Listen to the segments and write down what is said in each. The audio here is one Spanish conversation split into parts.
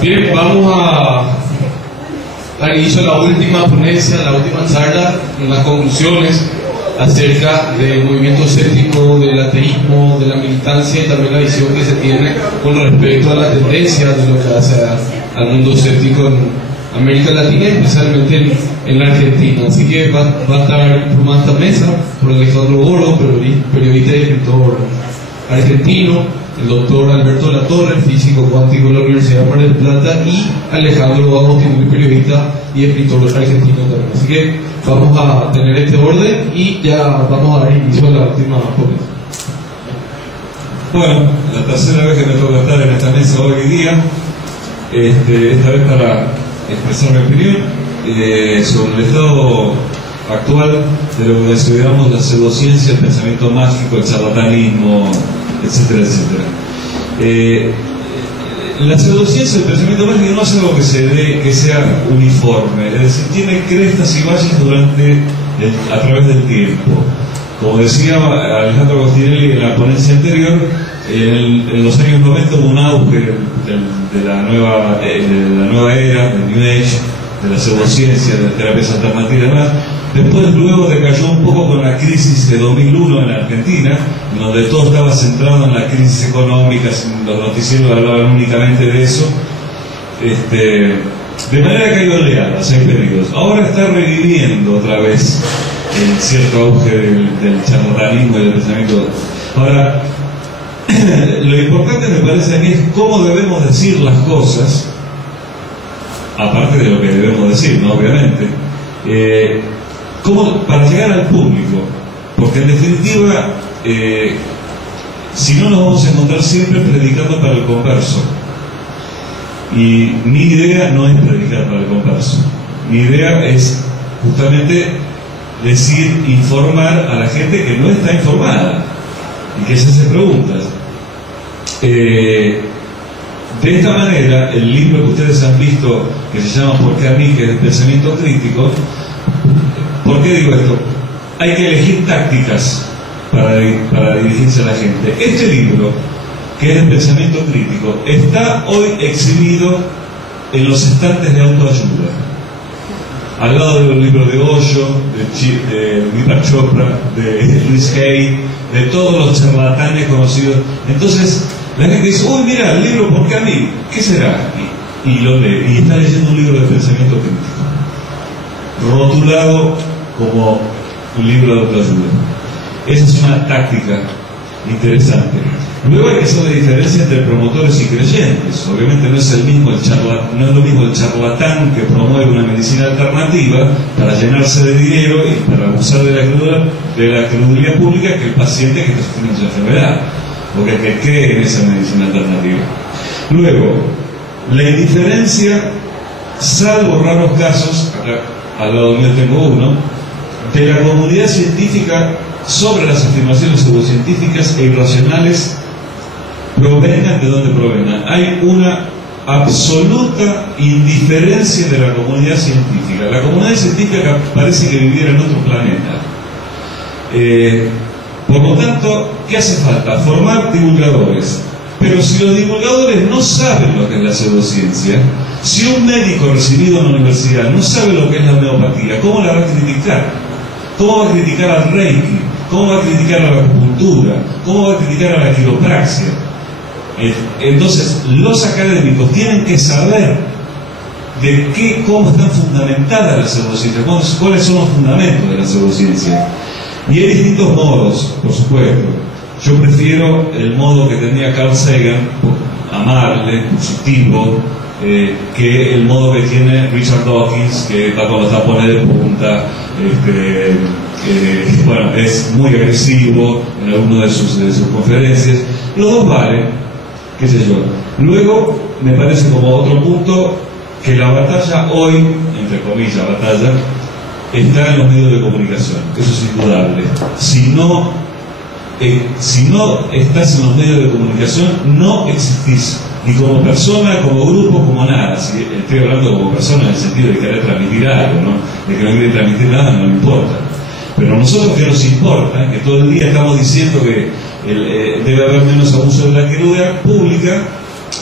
Bien, vamos a dar inicio a la última ponencia, la última charla, las conclusiones acerca del movimiento escéptico, del ateísmo, de la militancia y también la visión que se tiene con respecto a la tendencia de lo que hace al mundo escéptico en América Latina, especialmente en la Argentina. Así que va a estar formada esta mesa por Alejandro Oro, periodista y escritor argentino, el doctor Alberto Latorre, físico cuántico de la Universidad de Mar del Plata, y Alejandro Agostino, periodista y escritor argentino también. Así que vamos a tener este orden y ya vamos a dar inicio a la última ponencia. Bueno, la tercera vez que me toca estar en esta mesa hoy día, esta vez para expresar mi opinión sobre el estado actual de lo que consideramos la pseudociencia, el pensamiento mágico, el charlatanismo, etcétera, etcétera. La pseudociencia, el pensamiento mágico no es algo que sea uniforme, es decir, tiene crestas y valles a través del tiempo. Como decía Alejandro Agostinelli en la ponencia anterior, en los años 90 hubo un auge de la nueva era, del New Age, de la pseudociencia, de las terapias alternativas y demás. Después luego decayó un poco con la crisis de 2001 en la Argentina, donde todo estaba centrado en la crisis económica, los noticieros hablaban únicamente de eso. De manera que hay oleadas, hay periodos. Ahora está reviviendo otra vez el cierto auge del charlatanismo y del pensamiento. Ahora, lo importante me parece a mí es cómo debemos decir las cosas, aparte de lo que debemos decir, ¿no? Obviamente. Para llegar al público, porque en definitiva, si no nos vamos a encontrar siempre predicando para el converso, y mi idea no es predicar para el converso, mi idea es justamente informar a la gente que no está informada y que se hace preguntas. De esta manera, el libro que ustedes han visto, que se llama ¿Por qué a mí?, que es el pensamiento crítico. ¿Por qué digo esto? Hay que elegir tácticas para dirigirse a la gente. Este libro, que es el pensamiento crítico, está hoy exhibido en los estantes de autoayuda, al lado de los libros de Osho, de Deepak Chopra, de Luis Hay, de todos los charlatanes conocidos. Entonces la gente dice: uy, mira, el libro ¿Por qué a mí? ¿Qué será? Y lo lee, y está leyendo un libro de pensamiento crítico, rotulado como un libro de autoayuda. Esa es una táctica interesante. Luego hay que hacer la diferencia entre promotores y creyentes. Obviamente no es lo mismo el charlatán que promueve una medicina alternativa para llenarse de dinero y para abusar de la credibilidad pública, que el paciente que está sufriendo su enfermedad, porque el que cree en esa medicina alternativa. Luego, la indiferencia, salvo raros casos, acá al lado mío tengo uno, de la comunidad científica sobre las afirmaciones pseudocientíficas e irracionales, provengan de donde provengan. Hay una absoluta indiferencia de la comunidad científica. La comunidad científica parece que viviera en otro planeta. Por lo tanto, ¿qué hace falta? Formar divulgadores. Pero si los divulgadores no saben lo que es la pseudociencia, si un médico recibido en la universidad no sabe lo que es la homeopatía, ¿cómo la va a criticar? ¿Cómo va a criticar al Reiki? ¿Cómo va a criticar a la acupuntura? ¿Cómo va a criticar a la quiropraxia? Entonces, los académicos tienen que saber cómo están fundamentadas las pseudociencias, cuáles son los fundamentos de la pseudociencia. Y hay distintos modos, por supuesto. Yo prefiero el modo que tenía Carl Sagan, amable, positivo, que el modo que tiene Richard Dawkins, que está con los tapones de punta, bueno, es muy agresivo en alguna de sus conferencias. Los dos valen, qué sé yo. Luego, me parece como otro punto, que la batalla hoy, entre comillas, batalla, está en los medios de comunicación. Eso es indudable. Si no estás en los medios de comunicación, no existís, ni como persona, como grupo, como nada. ¿Sí? Estoy hablando como persona en el sentido de querer transmitir algo, ¿no? De que no quiere transmitir nada, no me importa. Pero a nosotros, que nos importa, que todo el día estamos diciendo que debe haber menos abuso de la actividad pública,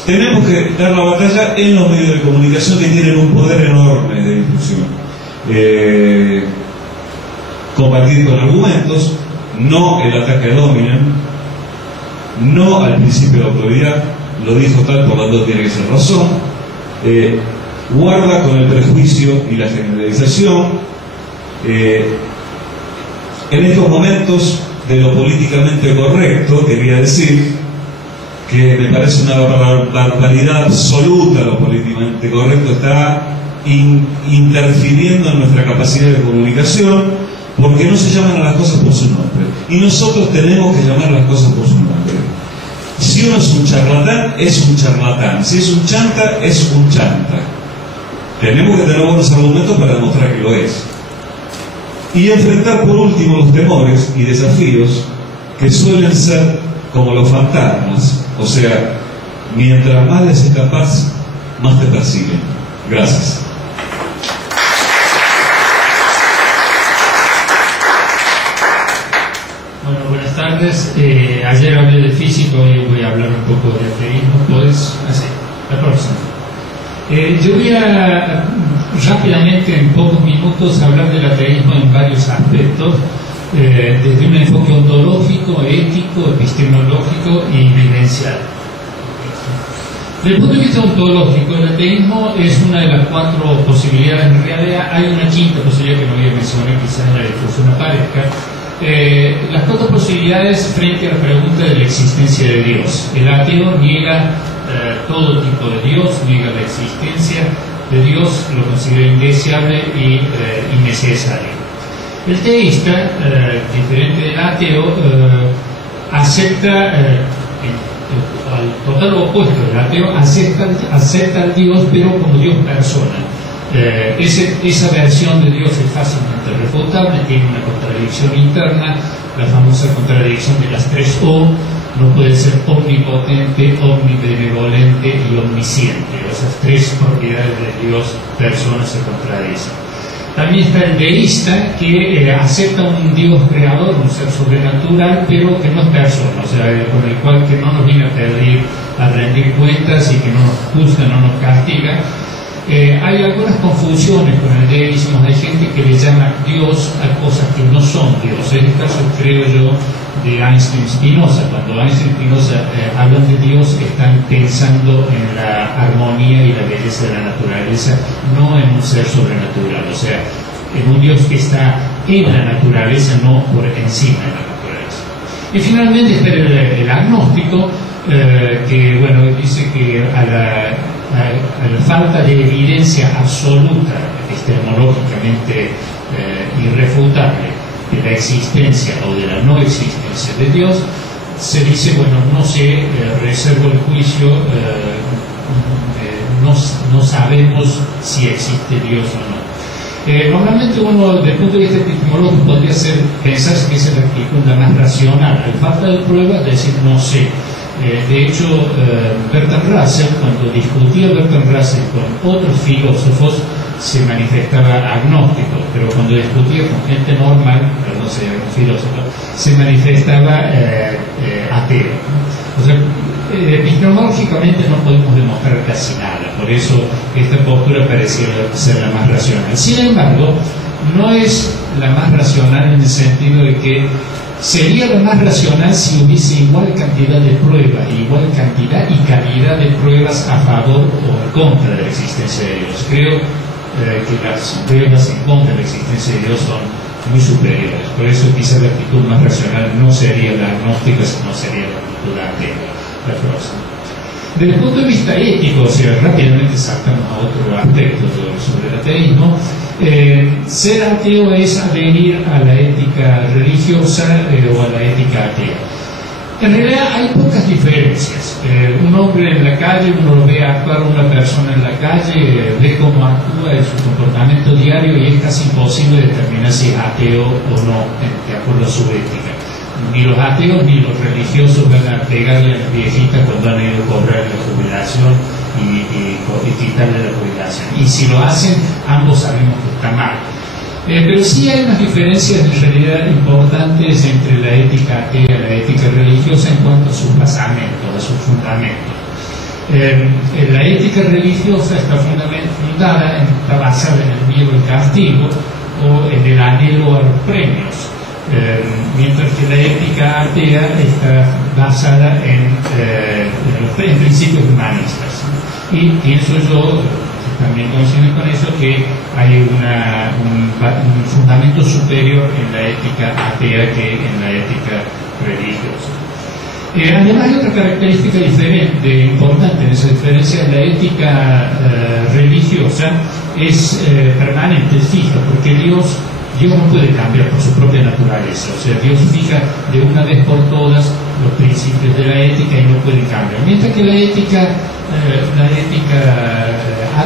tenemos que dar la batalla en los medios de comunicación, que tienen un poder enorme de difusión. Combatir con argumentos, no el ataque ad hominem, no al principio de la autoridad, lo dijo tal, por lo tanto tiene que ser razón, guarda con el prejuicio y la generalización. En estos momentos de lo políticamente correcto, quería decir que me parece una barbaridad absoluta. Lo políticamente correcto está interfiriendo en nuestra capacidad de comunicación, porque no se llaman a las cosas por su nombre, y nosotros tenemos que llamar a las cosas por su nombre. Si uno es un charlatán, es un charlatán. Si es un chanta, es un chanta. Tenemos que tener buenos argumentos para demostrar que lo es. Y enfrentar por último los temores y desafíos que suelen ser como los fantasmas. O sea, mientras más les escapas, más te persiguen. Gracias. Bueno, buenas tardes. Ayer hablé de físico, hoy voy a hablar un poco de ateísmo. ¿Puedes? Así, la próxima. Yo voy a rápidamente, en pocos minutos, hablar del ateísmo en varios aspectos, desde un enfoque ontológico, ético, epistemológico y vivencial. Desde el punto de vista ontológico, el ateísmo es una de las 4 posibilidades. En realidad hay una quinta posibilidad que no voy a mencionar, quizás en la discusión aparezca. Las 4 posibilidades frente a la pregunta de la existencia de Dios. El ateo niega todo tipo de Dios, niega la existencia de Dios, lo considera indeseable y innecesario. El teísta, diferente del ateo, acepta, al total opuesto del ateo, acepta al Dios, pero como Dios persona. Esa versión de Dios es fácilmente refutable, tiene una contradicción interna, la famosa contradicción de las 3 O. No puede ser omnipotente, omnibenevolente y omnisciente. Esas 3 propiedades de Dios persona se contradicen. También está el deísta, que acepta un Dios creador, un ser sobrenatural, pero que no es persona, o sea, con el cual que no nos viene a rendir cuentas y que no nos juzga, no nos castiga. Hay algunas confusiones con el deísmo. Hay gente que le llama Dios a cosas que no son Dios. Es el caso, creo yo, de Einstein y Spinoza. Cuando Einstein y Spinoza hablan de Dios, están pensando en la armonía y la belleza de la naturaleza, no en un ser sobrenatural, o sea, en un Dios que está en la naturaleza, no por encima de la naturaleza. Y finalmente está el agnóstico, que bueno, dice que a la falta de evidencia absoluta, epistemológicamente irrefutable, de la existencia o de la no existencia de Dios, se dice, bueno, no se reserva el juicio, no sabemos si existe Dios o no. Normalmente uno, desde el punto de vista epistemológico, podría pensar que esa es la actitud la más racional. Al falta de pruebas, decir no sé. De hecho, Bertrand Russell, cuando discutía Bertrand Russell con otros filósofos, se manifestaba agnóstico, pero cuando discutía con gente normal, pero no sé, un filósofo, se manifestaba ateo. O sea, epistemológicamente no podemos demostrar casi nada, por eso esta postura pareciera ser la más racional. Sin embargo, no es la más racional en el sentido de que sería la más racional si hubiese igual cantidad de pruebas, igual cantidad y calidad de pruebas a favor o en contra de la existencia de Dios. Creo que las pruebas en contra de la existencia de Dios son muy superiores. Por eso quizá la actitud más racional no sería la agnóstica, sino sería la actitud atea, la próxima. Desde el punto de vista ético, o sea, rápidamente saltamos a otro aspecto sobre el ateísmo. Ser ateo es adherir a la ética religiosa o a la ética atea. En realidad hay pocas diferencias. Un hombre en la calle, uno lo ve actuar, una persona en la calle, ve cómo actúa en su comportamiento diario y es casi imposible determinar si es ateo o no, de acuerdo a su ética. Ni los ateos ni los religiosos van a pegarle a las viejitas cuando han ido a cobrar la jubilación y quitarle la jubilación. Y si lo hacen, ambos sabemos que está mal. Pero sí hay unas diferencias en realidad importantes entre la ética atea y la ética religiosa en cuanto a sus basamentos, a sus fundamentos. La ética religiosa está está basada en el miedo al castigo o en el anhelo a los premios, mientras que la ética atea está basada en principios humanistas. Y pienso yo, también coincido con eso, que hay un fundamento superior en la ética atea que en la ética religiosa. Además hay otra característica diferente, importante en esa diferencia. La ética religiosa es permanente, es fija, porque Dios no puede cambiar por su propia naturaleza. O sea, Dios fija de una vez por todas los principios de la ética y no puede cambiar. Mientras que la ética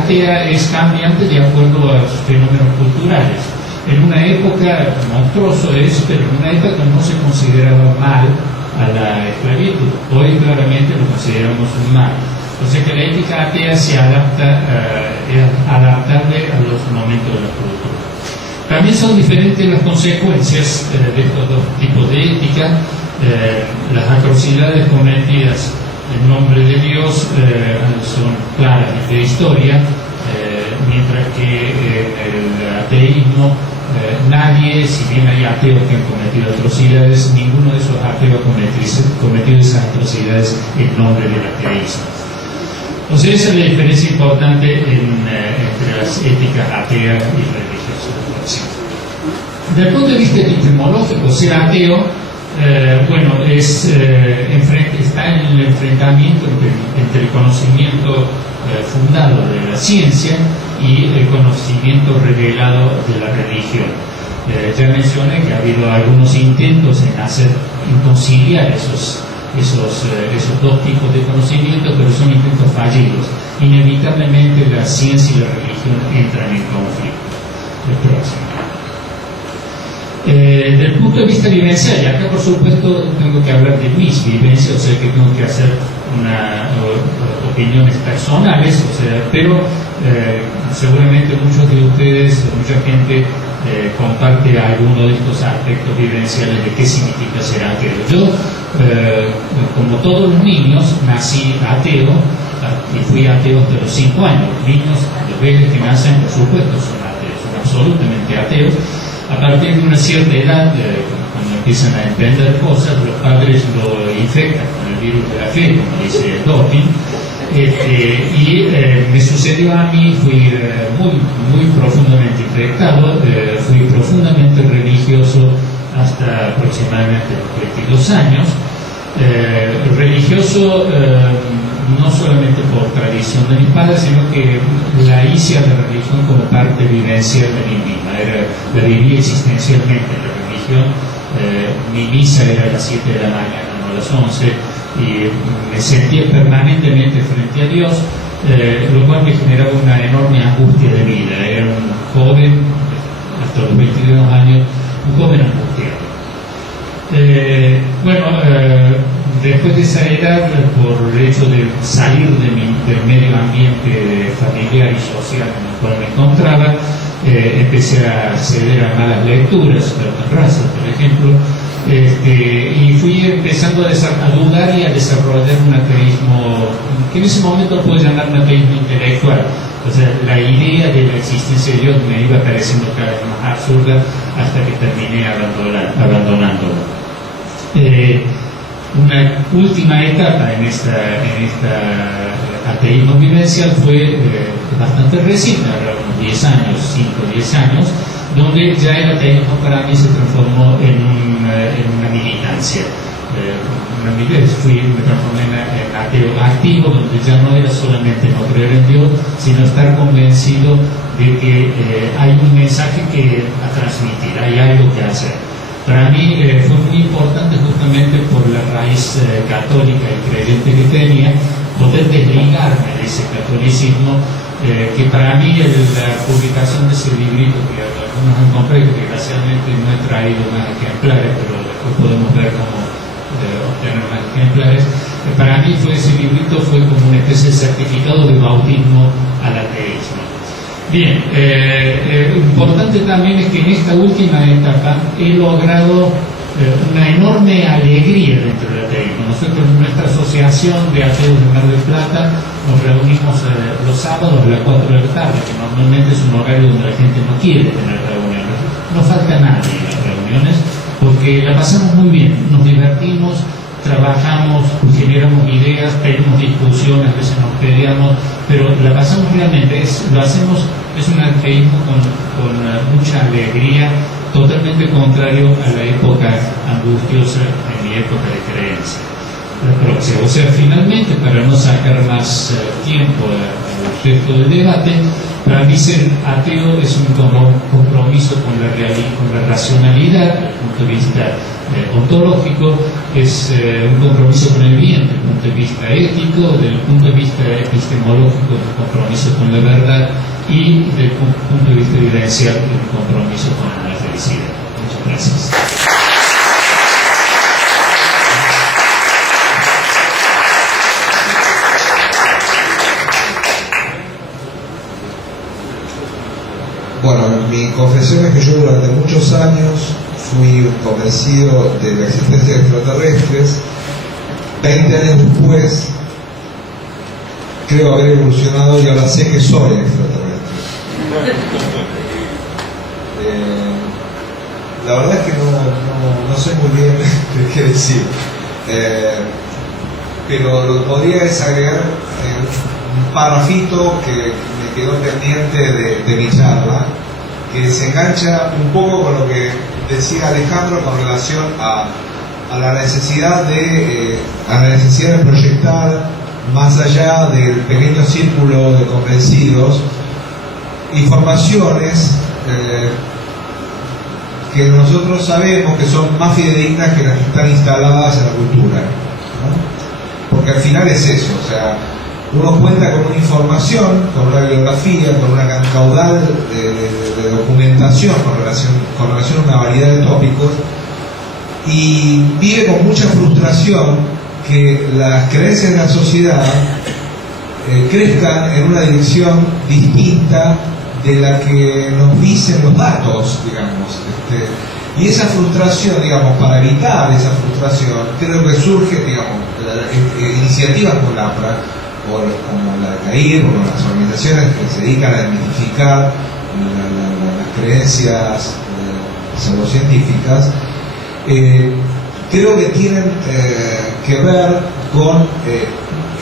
atea es cambiante de acuerdo a los fenómenos culturales. En una época, monstruoso es, pero en una época no se consideraba mal a la esclavitud. Hoy claramente lo consideramos un mal. O sea que la ética atea se adapta, adaptable a los momentos de la cultura. También son diferentes las consecuencias de estos dos tipos de ética. Las atrocidades cometidas en nombre de Dios son claras de historia, mientras que el ateísmo, nadie, si bien hay ateos que han cometido atrocidades, ninguno de esos ateos ha cometido esas atrocidades en nombre del ateísmo. Entonces esa es la diferencia importante entre las éticas ateas y religiosas. Desde el punto de vista epistemológico, ser ateo, está en el enfrentamiento entre el conocimiento fundado de la ciencia y el conocimiento revelado de la religión. Ya mencioné que ha habido algunos intentos en conciliar esos dos tipos de conocimiento, pero son intentos fallidos. Inevitablemente la ciencia y la religión entran en conflicto. El próximo. Desde el punto de vista vivencial, y acá por supuesto tengo que hablar de mis vivencias, o sea que tengo que hacer opiniones personales, pero seguramente muchos de ustedes, mucha gente comparte alguno de estos aspectos vivenciales de qué significa ser ateo. Yo, como todos los niños, nací ateo y fui ateo hasta los 5 años. Los niños, los bebés que nacen, por supuesto, son ateos, son absolutamente ateos. A partir de una cierta edad, cuando empiezan a entender cosas, los padres lo infectan con el virus de la fe, como dice Dawkins, y me sucedió a mí. Fui muy profundamente infectado, fui profundamente religioso hasta aproximadamente los 22 años. Religioso no solamente por tradición de mis padres, sino que la hice a la religión como parte vivencial de mí misma. La viví existencialmente la religión. Mi misa era a las 7 de la mañana, no a las 11, y me sentía permanentemente frente a Dios, lo cual me generaba una enorme angustia de vida. Era un joven, hasta los 22 años, un joven angustiado. Después de esa edad, por el hecho de salir del medio ambiente familiar y social en el cual me encontraba, empecé a acceder a malas lecturas, Russell, por ejemplo, y fui empezando a dudar y a desarrollar un ateísmo que en ese momento puedo llamar un ateísmo intelectual. O sea, la idea de la existencia de Dios me iba pareciendo cada vez más absurda hasta que terminé abandonándolo. Una última etapa en esta ateísmo vivencial fue bastante reciente, unos 10 años, 5 o 10 años, donde ya el ateísmo para mí se transformó en una militancia. Me transformé en ateo activo, donde ya no era solamente no creer en Dios, sino estar convencido de que hay un mensaje a transmitir, hay algo que hacer. Para mí fue muy importante, justamente por la raíz católica y creyente que tenía, poder desligarme de ese catolicismo, que para mí la publicación de ese librito que algunos han comprado, que desgraciadamente no he traído más ejemplares, pero después podemos ver cómo obtener más ejemplares, para mí ese librito fue como una especie de certificado de bautismo al ateísmo. Bien, importante también es que en esta última etapa he logrado una enorme alegría dentro del ateísmo. Nosotros, en nuestra asociación de ateos de Mar del Plata, nos reunimos los sábados a las 4 de la tarde, que normalmente es un horario donde la gente no quiere tener reuniones. No falta nadie en las reuniones porque la pasamos muy bien, nos divertimos, trabajamos, generamos ideas, tenemos discusiones, a veces nos peleamos, pero la pasamos realmente, lo hacemos, es un ateísmo con mucha alegría, totalmente contrario a la época angustiosa en mi época de creencia. O sea, finalmente, para no sacar más tiempo al resto del debate, para mí ser ateo es un compromiso con la racionalidad, desde el punto de vista ontológico, es un compromiso con el bien, desde el punto de vista ético, desde el punto de vista epistemológico, un compromiso con la verdad, y desde el punto de vista vivencial, un compromiso con la felicidad. Muchas gracias. Bueno, mi confesión es que yo durante muchos años fui convencido de la existencia de extraterrestres. 20 años después creo haber evolucionado y ahora sé que soy extraterrestre. La verdad es que no sé muy bien qué decir, pero lo que podría es agregar un parrafito que me quedó pendiente de mi charla, que se engancha un poco con lo que decía Alejandro con relación a la necesidad de proyectar más allá del pequeño círculo de convencidos informaciones que nosotros sabemos que son más fidedignas que las que están instaladas en la cultura, ¿no? Porque al final es eso, o sea, uno cuenta con una información, con una bibliografía, con una caudal de documentación con relación a una variedad de tópicos, y vive con mucha frustración que las creencias de la sociedad crezcan en una dirección distinta de la que nos dicen los datos, digamos. Y esa frustración, digamos, para evitar esa frustración, creo que surge, digamos, iniciativas como la de CAIR, como las organizaciones que se dedican a desmitificar las creencias pseudocientíficas, creo que tienen que ver con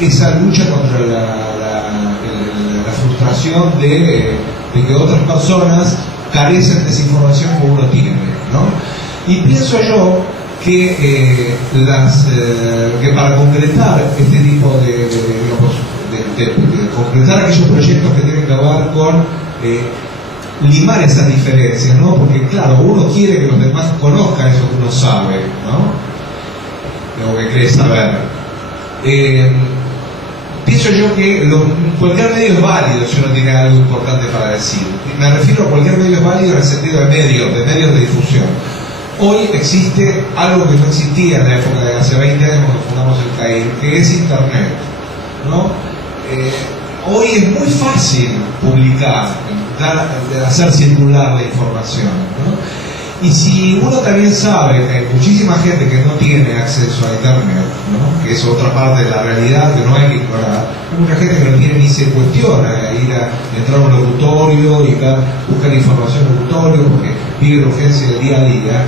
esa lucha contra la frustración de que otras personas carecen de esa información que uno tiene, ¿no? Y pienso yo que para concretar este tipo de concretar aquellos proyectos que tienen que ver con limar esas diferencias, ¿no? Porque claro, uno quiere que los demás conozcan eso que uno sabe, ¿no? Lo que cree saber. Pienso yo que cualquier medio es válido si uno tiene algo importante para decir. Me refiero a cualquier medio es válido en el sentido de medios de difusión. Hoy existe algo que no existía en la época de hace 20 años cuando fundamos el CAIR, que es Internet, ¿no? Hoy es muy fácil publicar, hacer circular la información, ¿no? Y si uno también sabe que hay muchísima gente que no tiene acceso a Internet, ¿no? Que es otra parte de la realidad que no hay que ignorar, hay mucha gente que no tiene ni se cuestiona entrar a un locutorio y buscar información en locutorio porque vive la urgencia del día a día.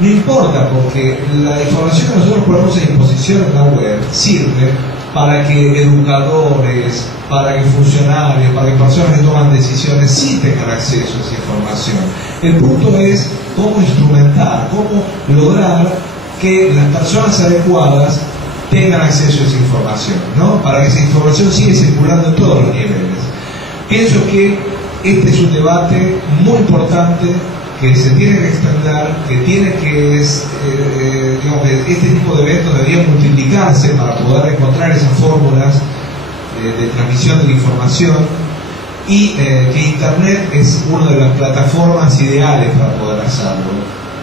No importa, porque la información que nosotros ponemos a disposición en la web sirve para que educadores, para que funcionarios, para que personas que toman decisiones sí tengan acceso a esa información. El punto es cómo instrumentar, cómo lograr que las personas adecuadas tengan acceso a esa información, ¿no? Para que esa información siga circulando en todos los niveles. Pienso que este es un debate muy importante que se tiene que extender, que tiene que, digamos, que este tipo de eventos deberían multiplicarse para poder encontrar esas fórmulas de transmisión de la información, y que Internet es una de las plataformas ideales para poder hacerlo,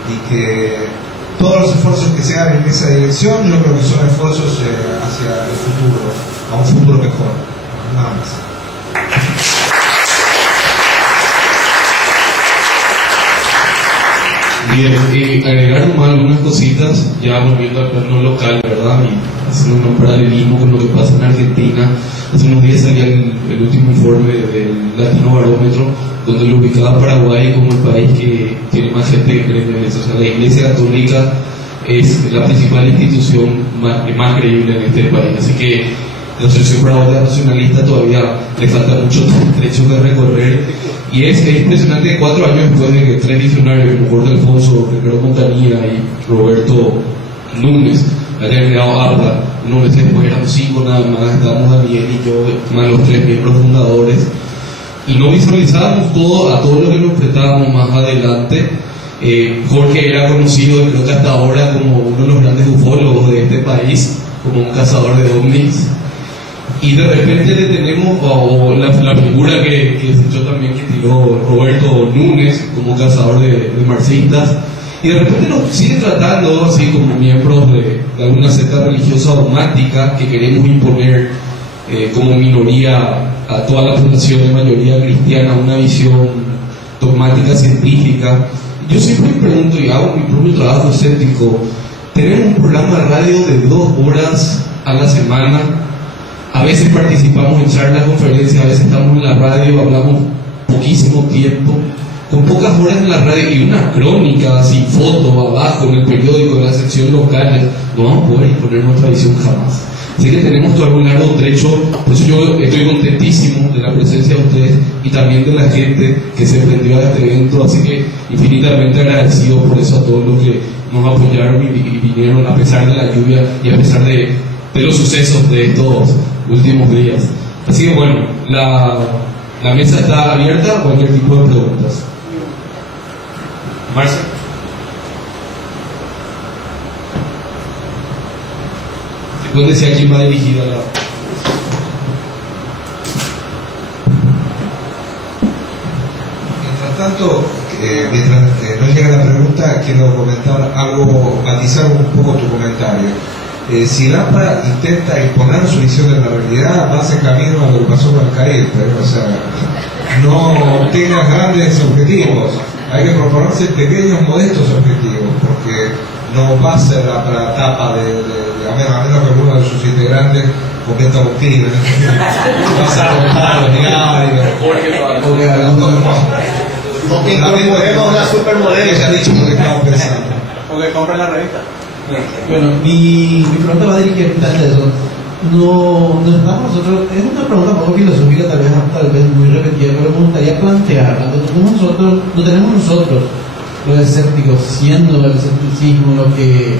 y que todos los esfuerzos que se hagan en esa dirección yo creo que son esfuerzos hacia el futuro, a un futuro mejor. Nada más. Bien, agregar nomás algunas cositas, ya volviendo al plano local, ¿verdad? Y haciendo un paralelismo con lo que pasa en Argentina. Hace unos días salía el último informe del Latino Barómetro, donde lo ubicaba Paraguay como el país que tiene más gente que cree en eso. O sea, la Iglesia Católica es la principal institución más creíble en este país. Así que la Asociación Paraguaya Nacionalista todavía le falta mucho trecho que recorrer. Y es impresionante, 4 años después de que 3 visionarios, como Jorge Alfonso, Ricardo Montanilla y Roberto Núñez, hayan creado APA, unos meses después éramos 5 nada más, estábamos Daniel y yo, más los 3 miembros fundadores, y no visualizábamos a todo lo que nos enfrentábamos más adelante. Jorge era conocido, creo que hasta ahora, como uno de los grandes ufólogos de este país, como un cazador de ovnis. Y de repente le tenemos la figura que yo también que tiró Roberto Núñez como cazador de marxistas, y de repente nos sigue tratando así como miembros de alguna secta religiosa dogmática que queremos imponer como minoría a toda la población de mayoría cristiana una visión dogmática científica. Yo siempre me pregunto, y hago mi propio trabajo escéptico, tenemos un programa de radio de 2 horas a la semana. A veces participamos en charlas, conferencias, a veces estamos en la radio, hablamos poquísimo tiempo, con pocas horas en la radio y una crónica, sin foto, abajo en el periódico, en la sección local. No vamos a poder imponer nuestra visión jamás. Así que tenemos todavía un largo trecho. Por eso yo estoy contentísimo de la presencia de ustedes y también de la gente que se prendió a este evento. Así que infinitamente agradecido por eso a todos los que nos apoyaron y vinieron a pesar de la lluvia y a pesar de los sucesos de estos últimos días. Así que bueno, la mesa está abierta a cualquier tipo de preguntas. Marcia. Después decía quién va dirigida la... Mientras tanto, mientras no llega la pregunta, quiero comentar algo, matizar un poco tu comentario. Si el APA intenta imponer su visión de la realidad, vas en camino a lo que pasó con el Caribe, o sea, no tengas grandes objetivos, hay que proponerse pequeños, modestos objetivos, porque no va a ser la tapa a menos que uno de sus integrantes cometa un crimen. Vas a contar los diarios, porque hablando de una supermodelo. Ya ha dicho lo que estamos pensando. Porque compran la revista. Bueno, mi pregunta va dirigida a eso. No estamos nosotros, es una pregunta un poco filosófica, tal vez muy repetida, pero me gustaría plantearla. No tenemos nosotros, los escépticos, siendo el escepticismo lo que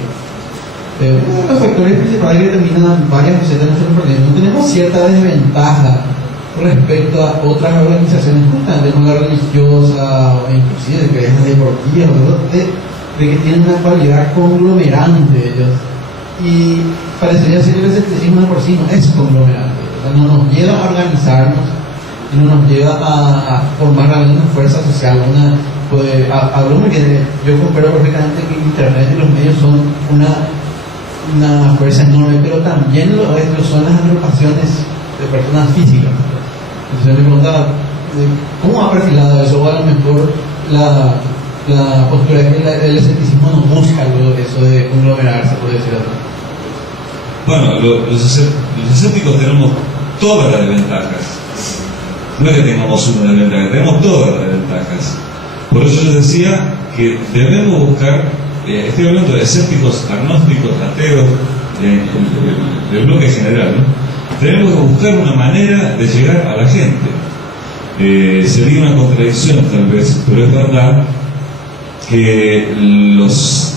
uno de los factores principales que determinan varias facetas de nuestro organismo. Tenemos cierta desventaja respecto a otras organizaciones, justamente como la religiosa o inclusive de creencias deportivas, de que tienen una cualidad conglomerante ellos, y parecería ser que el escepticismo de por sí no es conglomerante, o sea, no nos lleva a organizarnos, no nos lleva a formar alguna fuerza social, hablo que yo comparo perfectamente que Internet y los medios son una fuerza enorme, pero también lo son las agrupaciones de personas físicas. Entonces me preguntaba, ¿cómo ha perfilado eso? O a lo mejor la postura es que el escepticismo no busca eso de conglomerarse, por decirlo así. Bueno, los escépticos tenemos todas las ventajas. No es que tengamos una desventaja, tenemos todas las ventajas. Por eso yo decía que debemos buscar, estoy hablando de escépticos, agnósticos, ateos, del bloque general, ¿no? Tenemos que buscar una manera de llegar a la gente. Sería una contradicción tal vez, pero es verdad que los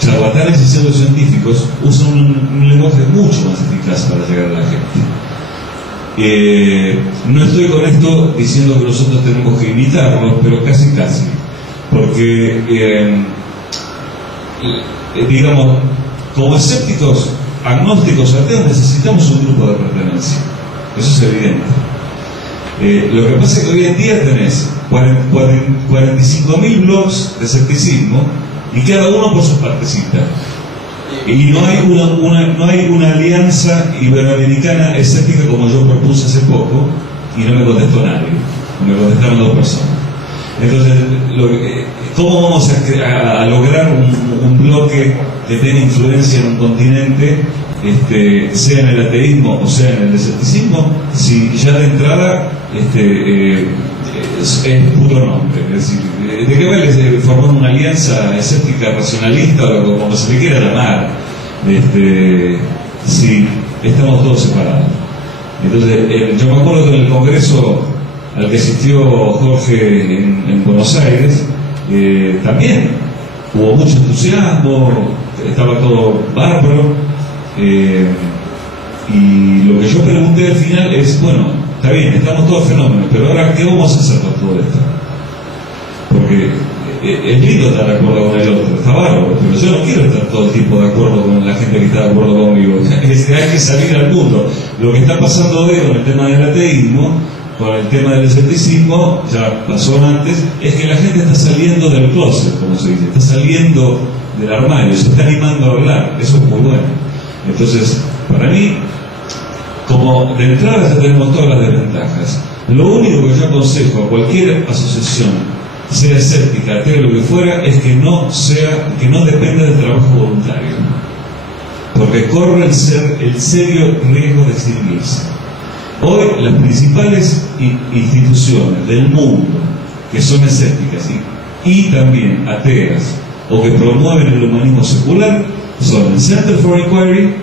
charlatanes y pseudocientíficos usan un lenguaje mucho más eficaz para llegar a la gente. No estoy con esto diciendo que nosotros tenemos que imitarlos, pero casi, porque digamos, como escépticos, agnósticos, ateos, necesitamos un grupo de pertenencia, eso es evidente. Lo que pasa es que hoy en día tenés 45.000 blogs de escepticismo y cada uno por su partecita, y no hay una alianza iberoamericana escéptica como yo propuse hace poco, y no me contestó nadie, me contestaron 2 personas. Entonces, ¿cómo vamos a lograr un bloque que tenga influencia en un continente sea en el ateísmo o sea en el escepticismo, si ya de entrada es puro nombre? Es decir, ¿de qué vale formar una alianza escéptica racionalista o como se le quiera llamar, si estamos todos separados? Entonces, yo me acuerdo que en el congreso al que asistió Jorge en Buenos Aires, también hubo mucho entusiasmo, estaba todo bárbaro, y lo que yo pregunté al final es, bueno, está bien, estamos todos fenómenos, pero ahora, ¿qué vamos a hacer con todo esto? Porque es lindo estar de acuerdo con el otro, está bárbaro, pero yo no quiero estar todo el tiempo de acuerdo con la gente que está de acuerdo conmigo. Hay que salir al mundo. Lo que está pasando hoy con el tema del ateísmo, con el tema del escepticismo, ya pasó antes, es que la gente está saliendo del closet, como se dice, está saliendo del armario, se está animando a hablar. Eso es muy bueno. Entonces, para mí, como de entrada ya tenemos todas las desventajas, lo único que yo aconsejo a cualquier asociación, sea escéptica, ateo, lo que fuera, es que no dependa del trabajo voluntario, porque corre el serio riesgo de extinguirse. Hoy las principales instituciones del mundo que son escépticas y también ateas o que promueven el humanismo secular son el Center for Inquiry,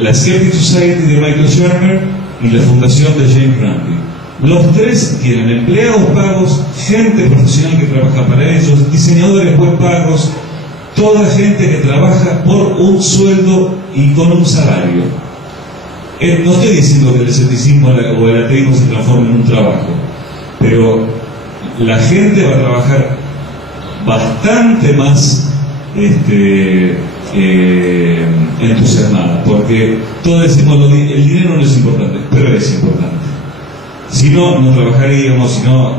la Skeptic Society de Michael Shermer y la Fundación de James Randi. Los tres tienen empleados pagos, gente profesional que trabaja para ellos, diseñadores web pagos, toda gente que trabaja por un sueldo y con un salario. No estoy diciendo que el escepticismo o el ateísmo se transforme en un trabajo, pero la gente va a trabajar bastante más entusiasmada, porque todos decimos el dinero no es importante, pero es importante. Si no, no trabajaríamos, si no,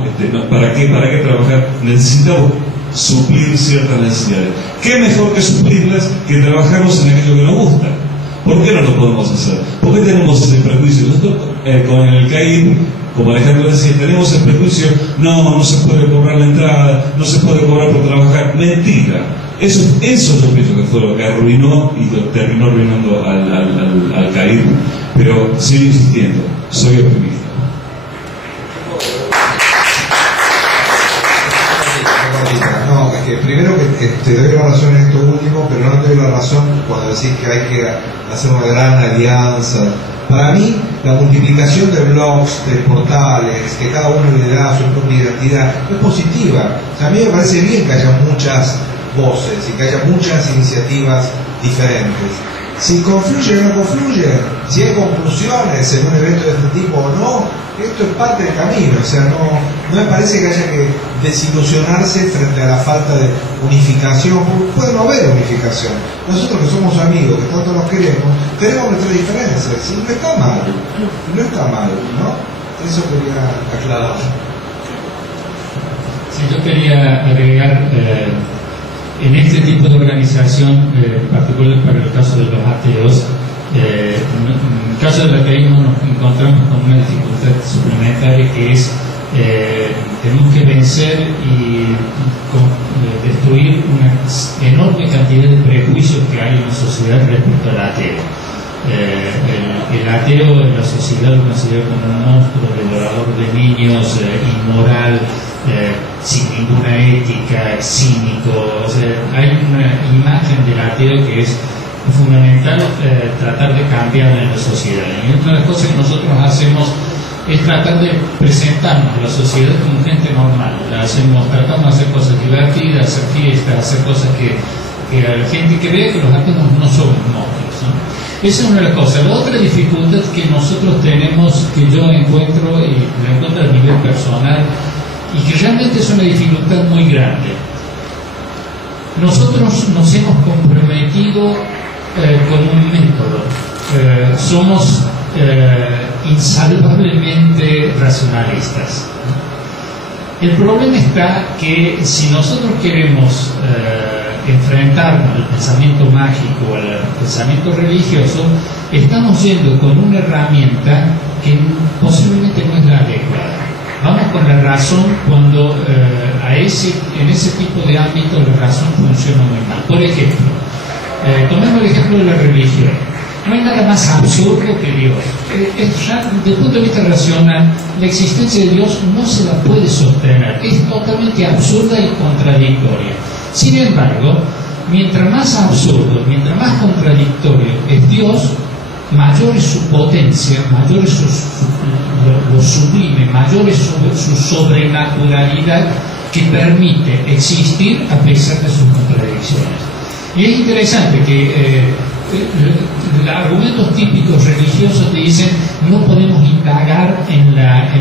¿para qué trabajar? Necesitamos suplir ciertas necesidades. ¿Qué mejor que suplirlas que trabajarnos en aquello que nos gusta? ¿Por qué no lo podemos hacer? ¿Por qué tenemos ese prejuicio? Nosotros con el CAIP, como Alejandro decía, tenemos el prejuicio, no se puede cobrar la entrada, no se puede cobrar por trabajar. Mentira. Eso yo pienso que fue lo que arruinó y lo terminó arruinando al CAIP. Pero sigo insistiendo, soy optimista. No, es que primero que te doy la razón en esto último, pero no te doy la razón cuando decís que hay que hacer una gran alianza. Para mí, la multiplicación de blogs, de portales, que cada uno le da su propia identidad, es positiva. O sea, a mí me parece bien que haya muchas voces y que haya muchas iniciativas diferentes. Si confluye o no confluye, si hay conclusiones en un evento de este tipo o no, esto es parte del camino. O sea, no me parece que haya que desilusionarse frente a la falta de unificación. Puede no haber unificación. Nosotros que somos amigos, que tanto nos queremos, tenemos nuestras diferencias. Y no está mal, ¿no? Eso quería aclarar. Sí, yo quería agregar, en este tipo de organización, en particular para el caso de los ateos, en el caso del ateísmo nos encontramos con una dificultad suplementaria que es tenemos que vencer y destruir una enorme cantidad de prejuicios que hay en la sociedad respecto al ateo. El ateo en la sociedad lo considera como un monstruo, devorador de niños, inmoral, sin ninguna ética, cínico. O sea, hay una imagen del ateo que es fundamental tratar de cambiar en la sociedad. Y una de las cosas que nosotros hacemos es tratar de presentarnos a la sociedad como gente normal. Tratamos de hacer cosas divertidas, hacer fiestas, hacer cosas que a la gente que ve que los ateos no son monstruos, ¿no? Esa es una de las cosas. La otra dificultad que nosotros tenemos, que yo encuentro, y la encuentro a nivel personal, y que realmente es una dificultad muy grande. Nosotros nos hemos comprometido con un método. Somos insalvablemente racionalistas. El problema está que si nosotros queremos enfrentarnos al pensamiento mágico, al pensamiento religioso, estamos yendo con una herramienta que posiblemente no es la adecuada. Vamos con la razón cuando en ese tipo de ámbito la razón funciona muy mal. Por ejemplo, tomemos el ejemplo de la religión. No hay nada más absurdo que Dios. Desde el punto de vista racional, la existencia de Dios no se la puede sostener. Es totalmente absurda y contradictoria. Sin embargo, mientras más absurdo, mientras más contradictorio es Dios, mayor es su potencia, mayor es lo sublime, mayor es su sobrenaturalidad que permite existir a pesar de sus contradicciones. Y es interesante que los argumentos típicos religiosos te dicen no podemos indagar en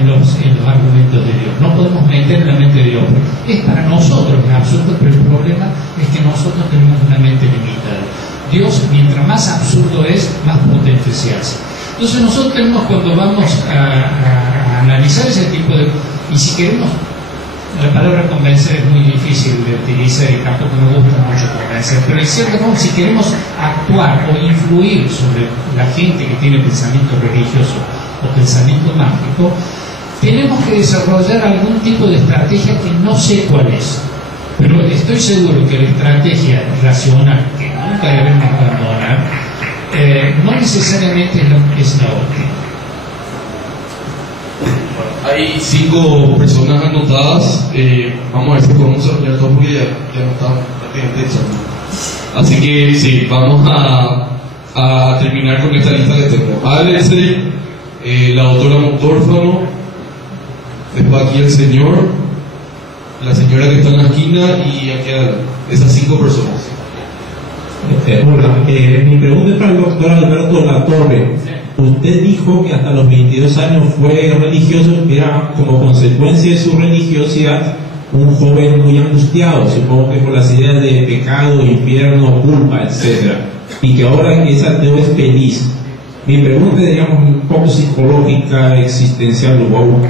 los argumentos de Dios, no podemos meter en la mente de Dios. Es para nosotros es absurdo, pero el problema es que nosotros tenemos una mente limitada. Dios, mientras más absurdo es, más potente se hace. Entonces nosotros tenemos, cuando vamos a analizar ese tipo de... Y si queremos... La palabra convencer es muy difícil de utilizar y tampoco me gusta mucho convencer, pero en cierta forma, si queremos actuar o influir sobre la gente que tiene pensamiento religioso o pensamiento mágico, tenemos que desarrollar algún tipo de estrategia que no sé cuál es, pero estoy seguro que la estrategia racional, que nunca debemos abandonar, no necesariamente es la óptima. Hay 5 personas anotadas. Vamos a ver si podemos sortear todo porque ya no está prácticamente hecho. Así que sí, vamos a terminar con esta lista que tengo. Alexei, la doctora Montorfano, después aquí el señor, la señora que está en la esquina y aquí esas 5 personas. Hola, mi pregunta es para el doctor Alberto Latorre. Usted dijo que hasta los 22 años fue religioso, que era como consecuencia de su religiosidad un joven muy angustiado, supongo que por las ideas de pecado, infierno, culpa, etc. Y que ahora que es ateo es feliz. Mi pregunta es, digamos, un poco psicológica, existencial, wow.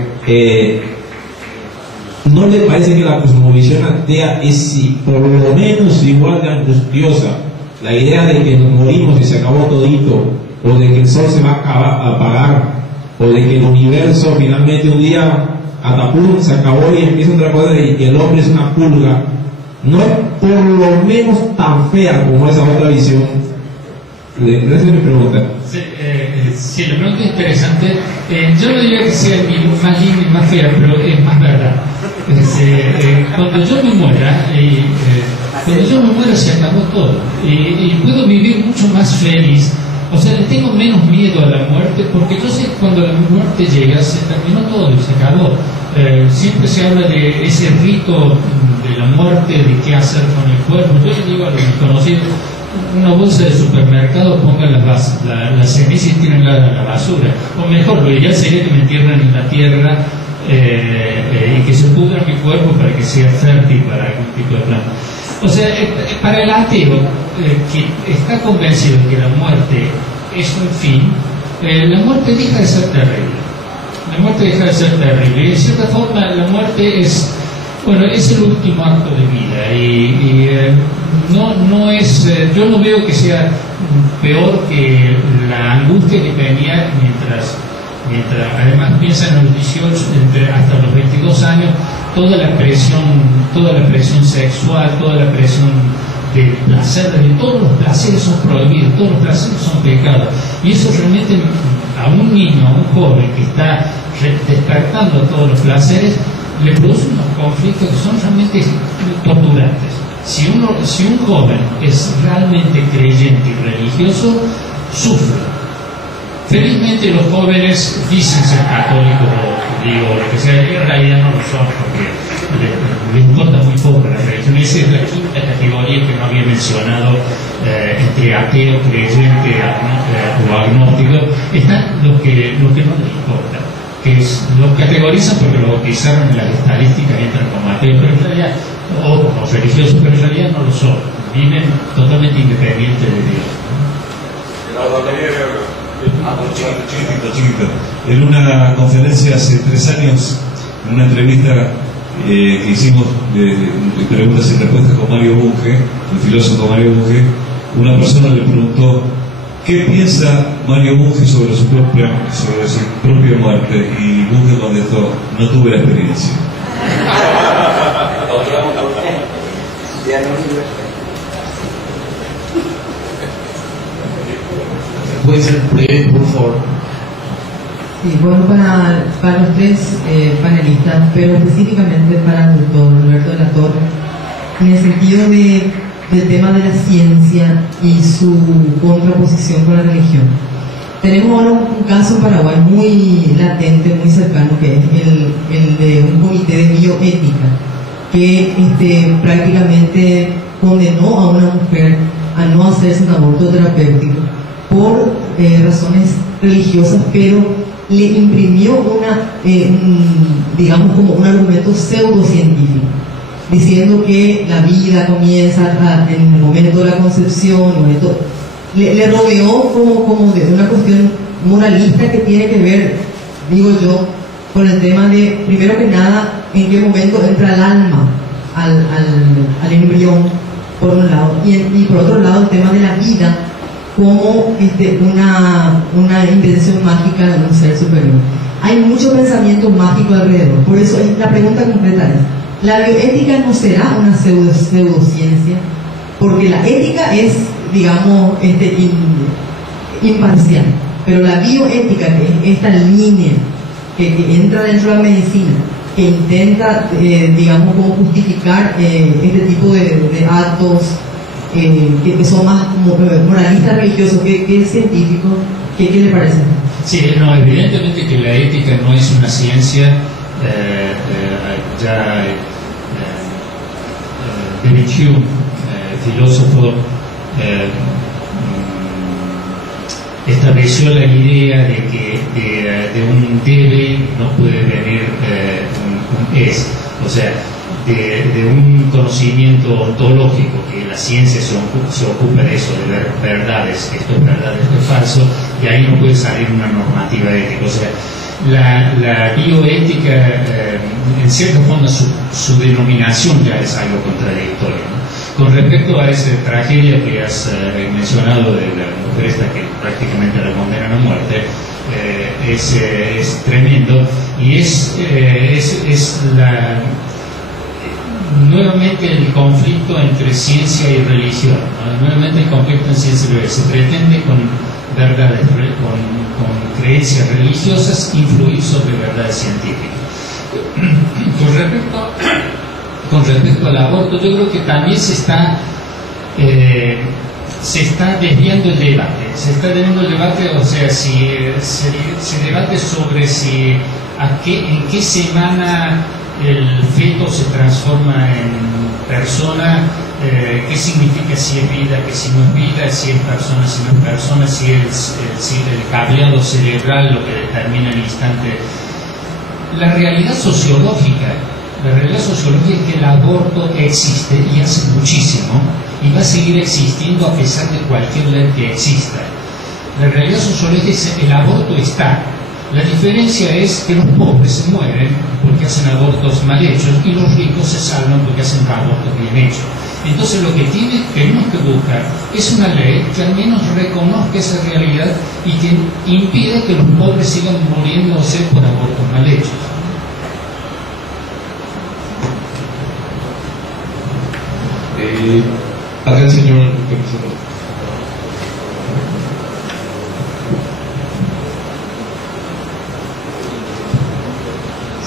¿No le parece que la cosmovisión atea es por lo menos igual de angustiosa? La idea de que nos morimos y se acabó todito, o de que el sol se va a apagar, o de que el universo finalmente un día atapum se acabó y empieza otra cosa y el hombre es una pulga, no es por lo menos tan fea como esa otra visión. Esa es mi pregunta. Sí, la pregunta es interesante. Yo no diría que sea ni más linda ni más fea, pero es más verdad. Cuando yo me muera, se acabó todo y puedo vivir mucho más feliz. O sea, le tengo menos miedo a la muerte porque yo sé que cuando la muerte llega se terminó todo y se acabó. Siempre se habla de ese rito de la muerte, de qué hacer con el cuerpo. Yo le digo a los desconocidos, una bolsa de supermercado, pongan las cenizas y tírenla a la basura. O mejor, lo ideal sería que me entierren en la tierra y que se pudra mi cuerpo para que sea fértil para algún tipo de planta. O sea, para el ateo que está convencido de que la muerte es un fin, la muerte deja de ser terrible. La muerte deja de ser terrible. Y de cierta forma la muerte es el último acto de vida. Y no es, yo no veo que sea peor que la angustia que tenía mientras además piensa en los 18, hasta los 22 años, toda la presión sexual, toda la presión de placer, de todos los placeres son prohibidos, todos los placeres son pecados. Y eso realmente a un niño, a un joven que está despertando todos los placeres, le produce unos conflictos que son realmente torturantes. Si un joven es realmente creyente y religioso, sufre. Felizmente los jóvenes dicen ser católicos o judíos o lo que sea, y en realidad no lo son porque les importa muy poco la religión. Esa es la quinta categoría que no había mencionado entre ateo, creyente o agnóstico. Están los que no les importa, que los categorizan porque lo bautizaron en las estadísticas, entran como ateos, pero en realidad, o como religiosos, pero en realidad no lo son, viven totalmente independientes de Dios. Chiquito. En una conferencia hace 3 años, en una entrevista que hicimos de preguntas y respuestas con Mario Bunge, el filósofo Mario Bunge, una persona le preguntó ¿qué piensa Mario Bunge sobre su propia muerte? Y Bunge contestó, no tuve la experiencia. pueden ser breves, por favor. Sí, bueno, para los tres panelistas, pero específicamente para el doctor Roberto de la Torre, en el sentido del tema de la ciencia y su contraposición con la religión. Tenemos ahora un caso en Paraguay muy latente, muy cercano, que es el de un comité de bioética, que prácticamente condenó a una mujer a no hacerse un aborto terapéutico por razones religiosas, pero le imprimió digamos como un argumento pseudocientífico, diciendo que la vida comienza en el momento de la concepción, le rodeó como de una cuestión moralista que tiene que ver, digo yo, con el tema de, primero que nada, en qué momento entra el alma al embrión, por un lado, y por otro lado el tema de la vida como una invención mágica de un ser superior. Hay mucho pensamiento mágico alrededor, por eso la pregunta concreta es, ¿la bioética no será una pseudociencia? Porque la ética es, digamos, imparcial, pero la bioética, que es esta línea que entra dentro de la medicina, que intenta, digamos, como justificar este tipo de actos que son más moralistas religiosos que científicos. ¿Qué le parece? Sí, no, evidentemente que la ética no es una ciencia. David Hume, filósofo, estableció la idea de que de un debe no puede venir un es, o sea, de un conocimiento ontológico, que la ciencia se ocupa de eso, de ver verdades, esto es verdad, esto es falso, y ahí no puede salir una normativa ética. O sea, la bioética, en cierta forma, su denominación ya es algo contradictorio, ¿no? Con respecto a esa tragedia que has mencionado de la mujer esta que prácticamente la condenan a muerte, es tremendo, y es nuevamente el conflicto entre ciencia y religión, ¿no? Nuevamente el conflicto en ciencia y religión. Se pretende con verdades, con creencias religiosas, influir sobre verdades científicas. Con respecto al aborto, yo creo que también se está desviando el debate. Se está desviando el debate, o sea, si se debate sobre en qué semana el feto se transforma en persona, qué significa si es vida, que si no es vida, si es persona, si no es persona, si el cableado cerebral lo que determina el instante. La realidad sociológica es que el aborto existe y hace muchísimo, y va a seguir existiendo a pesar de cualquier ley que exista. La realidad sociológica es que el aborto está. La diferencia es que los pobres se mueren porque hacen abortos mal hechos y los ricos se salvan porque hacen abortos bien hechos. Entonces lo que tenemos que buscar es una ley que al menos reconozca esa realidad y que impida que los pobres sigan muriéndose por abortos mal hechos. Acá el señor.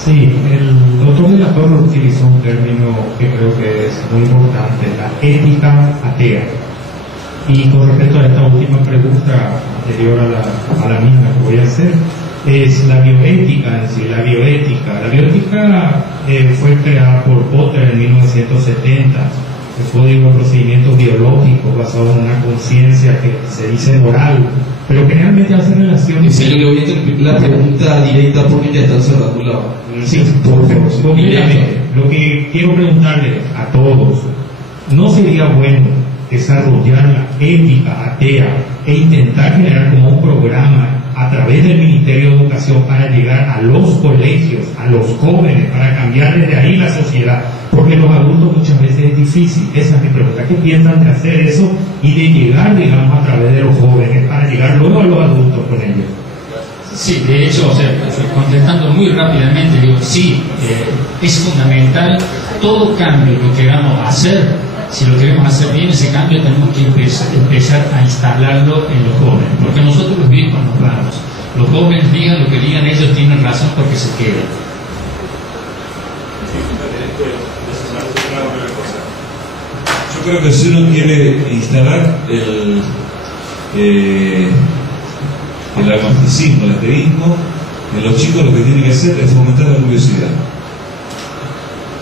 Sí, el doctor de la Torre utilizó un término que creo que es muy importante, la ética atea. Y con respecto a esta última pregunta anterior a la misma que voy a hacer, es la bioética en sí. La bioética fue creada por Potter en 1970, el Código de Procedimientos Biológicos, basado en una conciencia que se dice moral, pero generalmente hace relación. Señor, le voy a interrumpir la pregunta directa porque ya están cerrando la. Sí, por favor. Completamente. Lo que quiero preguntarle a todos, ¿no sería bueno desarrollar la ética atea e intentar generar como un programa a través del Ministerio de Educación para llegar a los colegios, a los jóvenes, para cambiar desde ahí la sociedad? Porque los adultos muchas veces es difícil. Esa es mi pregunta. ¿Qué piensan de hacer eso y de llegar, digamos, a través de los jóvenes para llegar luego a los adultos con ellos? Sí, de hecho, o sea, contestando muy rápidamente, digo, sí, es fundamental todo cambio que queramos hacer, si lo queremos hacer bien, ese cambio tenemos que empezar a instalarlo en los jóvenes, porque nosotros los viejos nos vamos. Los jóvenes digan lo que digan, ellos tienen razón porque se quedan. Yo creo que si uno quiere instalar el agnosticismo, el ateísmo, en los chicos lo que tienen que hacer es fomentar la curiosidad.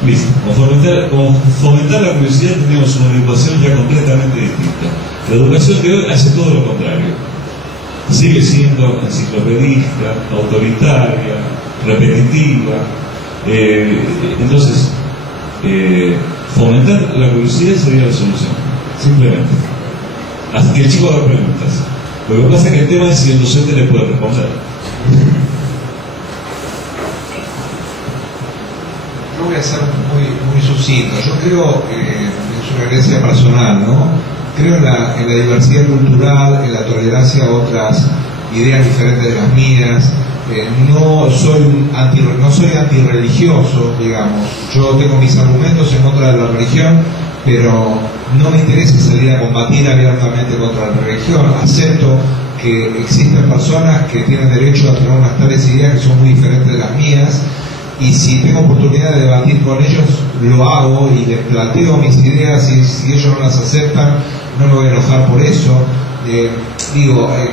Listo. Con fomentar la curiosidad tenemos una educación ya completamente distinta. La educación de hoy hace todo lo contrario. Sigue siendo enciclopedista, autoritaria, repetitiva. Entonces, fomentar la curiosidad sería la solución. Simplemente. Hasta que el chico haga preguntas. Lo que pasa es que el tema es si el docente le puede responder. Yo voy a ser muy sucinto. Yo creo, es una creencia personal, ¿no? Creo en la diversidad cultural, en la tolerancia a otras ideas diferentes de las mías. No soy antirreligioso, digamos. Yo tengo mis argumentos en contra de la religión, pero no me interesa salir a combatir abiertamente contra la religión. Acepto que existen personas que tienen derecho a tener unas tales ideas que son muy diferentes de las mías, y si tengo oportunidad de debatir con ellos, lo hago y les planteo mis ideas, y si ellos no las aceptan, no me voy a enojar por eso.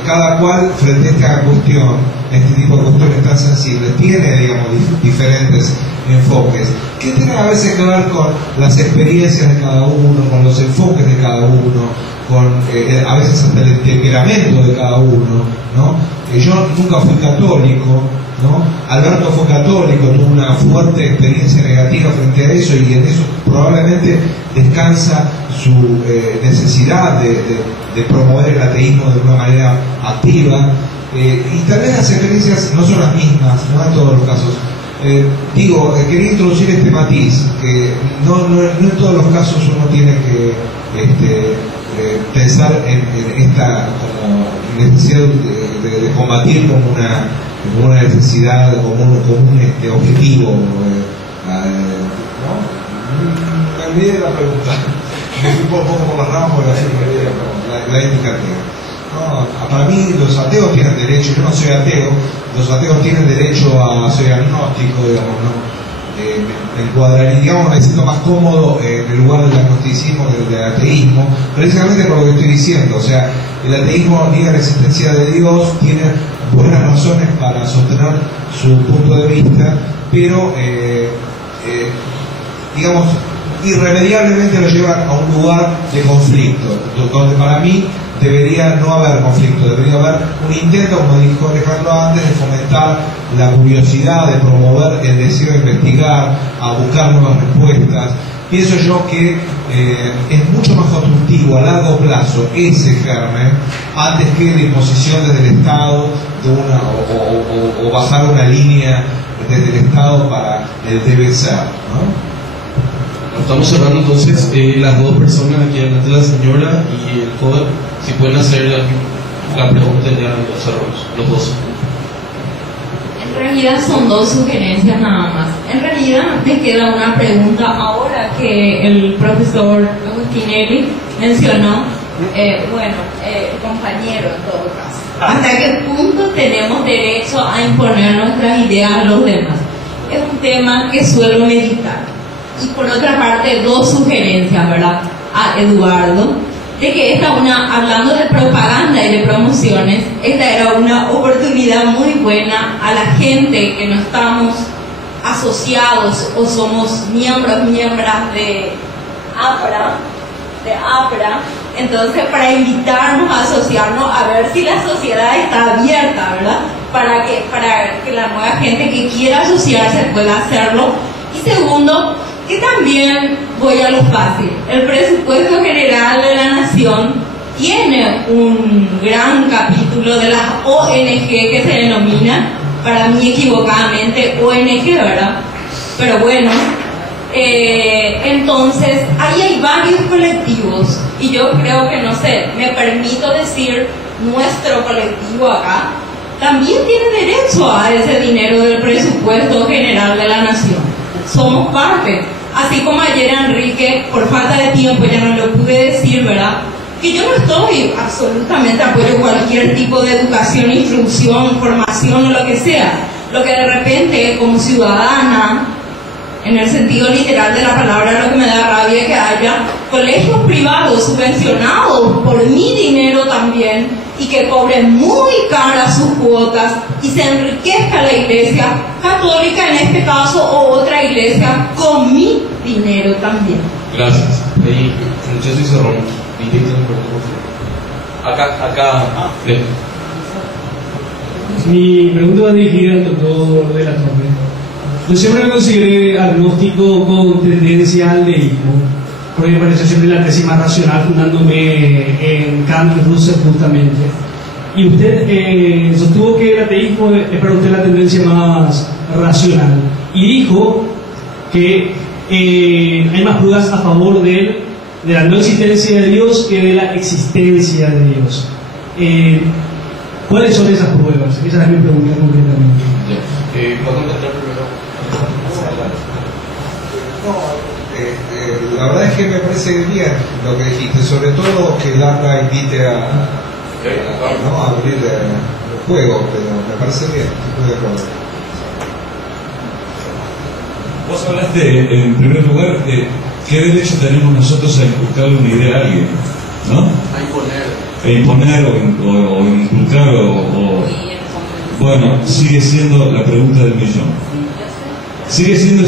Cada cual frente a esta cuestión, este tipo de cuestiones tan sensibles, tiene, digamos, diferentes enfoques que tienen a veces que ver con las experiencias de cada uno, con los enfoques de cada uno, con a veces hasta el temperamento de cada uno, ¿no? Yo nunca fui católico, ¿no? Alberto fue católico, tuvo una fuerte experiencia negativa frente a eso, y en eso probablemente descansa su necesidad de promover el ateísmo de una manera activa, y tal vez las experiencias no son las mismas, no en todos los casos. Quería introducir este matiz, que no en todos los casos uno tiene que pensar en esta como necesidad de combatir como una necesidad, como un objetivo. ¿No? Me olvidé de la pregunta. Me fui un poco por las ramas, porque así me olvidé de la pregunta. La ética atea. No, para mí los ateos tienen derecho, yo no soy ateo, los ateos tienen derecho a ser agnóstico, digamos, ¿no? Me encuadraría, digamos, me siento más cómodo en el lugar del agnosticismo que del ateísmo, precisamente por lo que estoy diciendo. O sea, el ateísmo niega la existencia de Dios, tiene buenas razones para sostener su punto de vista, pero digamos, irremediablemente lo llevan a un lugar de conflicto, donde para mí debería no haber conflicto, debería haber un intento, como dijo Alejandro antes, de fomentar la curiosidad, de promover el deseo de investigar, a buscar nuevas respuestas. Pienso yo que es mucho más constructivo a largo plazo ese germen, antes que la imposición desde el Estado de o bajar una línea desde el Estado para el debe ser, ¿no? Estamos cerrando entonces, las dos personas aquí delante, la señora y el joven, si pueden hacer la pregunta ya lo cerramos, los dos. En realidad son dos sugerencias nada más. En realidad me queda una pregunta ahora que el profesor Agustinelli mencionó, compañero en todo caso. ¿Hasta qué punto tenemos derecho a imponer nuestras ideas a los demás? Es un tema que suelo meditar. Y por otra parte, dos sugerencias, ¿verdad? A Eduardo, de que hablando de propaganda y de promociones, esta era una oportunidad muy buena a la gente que no estamos asociados o somos miembros de APRA, entonces para invitarnos a asociarnos a ver si la sociedad está abierta, ¿verdad? Para que la nueva gente que quiera asociarse pueda hacerlo. Y segundo, que también voy a lo fácil. El presupuesto general de la nación tiene un gran capítulo de las ONG que se denomina, para mí equivocadamente, ONG, ¿verdad? Pero bueno, entonces ahí hay varios colectivos, y yo creo que, no sé, me permito decir, nuestro colectivo acá también tiene derecho a ese dinero del presupuesto general de la nación. Somos parte. así como ayer Enrique, por falta de tiempo ya no lo pude decir, ¿verdad? Que yo no estoy absolutamente apoyo cualquier tipo de educación, instrucción, formación o lo que sea. Lo que de repente, como ciudadana, en el sentido literal de la palabra, lo que me da rabia es que haya colegios privados subvencionados por mi dinero también y que cobren muy caras sus cuotas y se enriquezca la iglesia católica en este caso o otra iglesia con mi dinero también. Gracias. Ahí, Francesco y Cerrón. Acá. Mi pregunta va dirigida al doctor de la Torre. Yo siempre me consideré agnóstico con tendencia al deísmo, por mi organización de la tesis más racional, fundándome en Kant y Russell justamente. Y usted sostuvo que el ateísmo es para usted la tendencia más racional. Y dijo que hay más pruebas a favor de la no existencia de Dios que de la existencia de Dios. ¿Cuáles son esas pruebas? Esa es mi pregunta concretamente. ¿Puedo contestar primero? La verdad es que me parece bien lo que dijiste, sobre todo que Landa invite a abrir el juego, pero me parece bien, estoy de acuerdo. Vos hablaste, en primer lugar, de qué derecho tenemos nosotros a inculcarle una idea a alguien, ¿no? A imponer o inculcar bueno, sigue siendo la pregunta del millón. Sigue siendo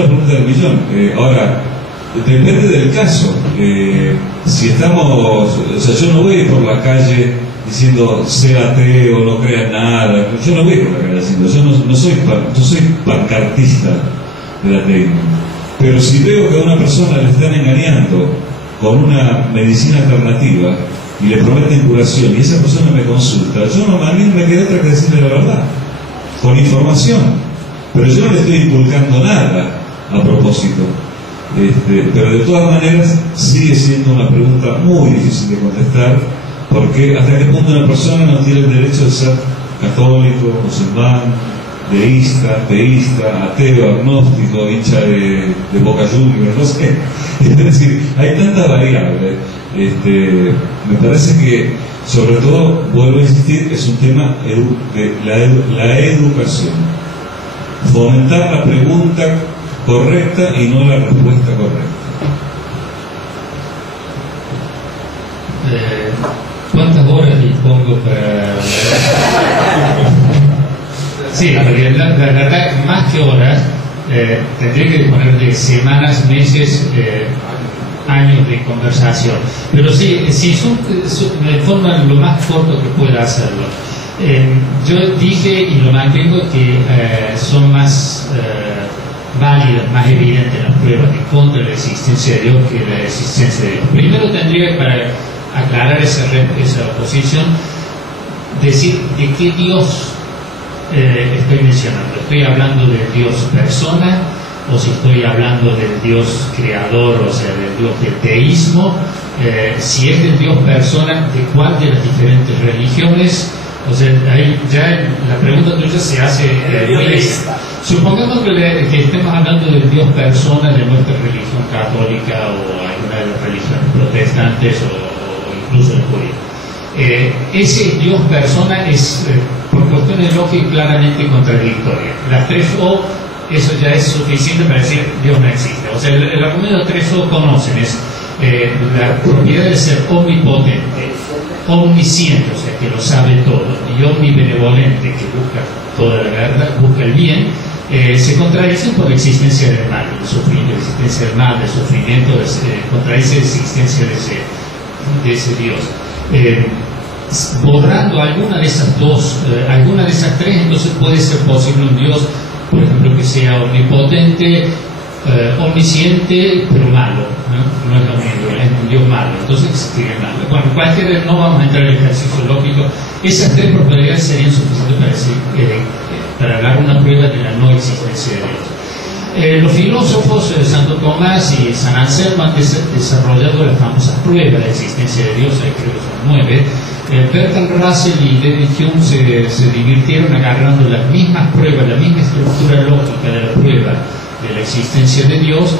la pregunta del millón. Ahora, depende del caso. Si estamos, o sea, yo no voy por la calle diciendo sea ateo, no creas nada. Yo no voy por la calle diciendo, yo soy pancartista del ateísmo. Pero si veo que a una persona le están engañando con una medicina alternativa y le prometen curación y esa persona me consulta, a mí no me queda otra que decirle la verdad, con información. Pero yo no le estoy inculcando nada a propósito. Pero de todas maneras sigue siendo una pregunta muy difícil de contestar, porque hasta qué punto una persona no tiene el derecho de ser católico, musulmán, deísta, teísta, ateo, agnóstico, hincha de Boca Juniors, no sé. Es decir, hay tantas variables. Me parece que, sobre todo, vuelvo a insistir, es un tema de la educación. Fomentar la pregunta correcta y no la respuesta correcta. ¿Cuántas horas dispongo para...? Sí, la verdad, más que horas, tendría que disponer de semanas, meses, años de conversación. Pero sí, de forma lo más corto que pueda hacerlo. Yo dije y lo mantengo que son más válidas, más evidentes las pruebas en contra de la existencia de Dios que de la existencia de Dios. Primero tendría, para aclarar esa oposición, decir de qué Dios estoy mencionando. ¿Estoy hablando del Dios persona o si estoy hablando del Dios creador, o sea, del Dios del teísmo? Si es del Dios persona, ¿de cuál de las diferentes religiones? O sea, ahí ya la pregunta tuya se hace muy lista. Supongamos que estemos hablando del Dios persona de nuestra religión católica o alguna de las religiones protestantes o incluso el judío. Ese Dios persona es, por cuestiones lógicas, claramente contradictoria. Las tres O, eso ya es suficiente para decir Dios no existe. O sea, el argumento 3O conocen, es la propiedad de ser omnipotente, omnisciente, o sea, que lo sabe todo, y omnibenevolente, que busca toda la verdad, busca el bien, se contradicen por la existencia del mal, el sufrimiento, la existencia del mal, del sufrimiento, contradice la existencia de ese Dios. Borrando alguna de esas dos, alguna de esas tres, entonces puede ser posible un Dios, por ejemplo, que sea omnipotente, omnisciente, pero malo, no es lo mismo, es un Dios malo, entonces existiría malo. Bueno, cualquiera, no vamos a entrar en el ejercicio lógico. Esas tres propiedades serían suficientes para decir, para dar una prueba de la no existencia de Dios. Los filósofos Santo Tomás y San Anselmo han desarrollado las famosas pruebas de existencia de Dios, creo que son 9. Bertrand Russell y David Hume se divirtieron agarrando las mismas pruebas, la misma estructura lógica de la prueba de la existencia de Dios,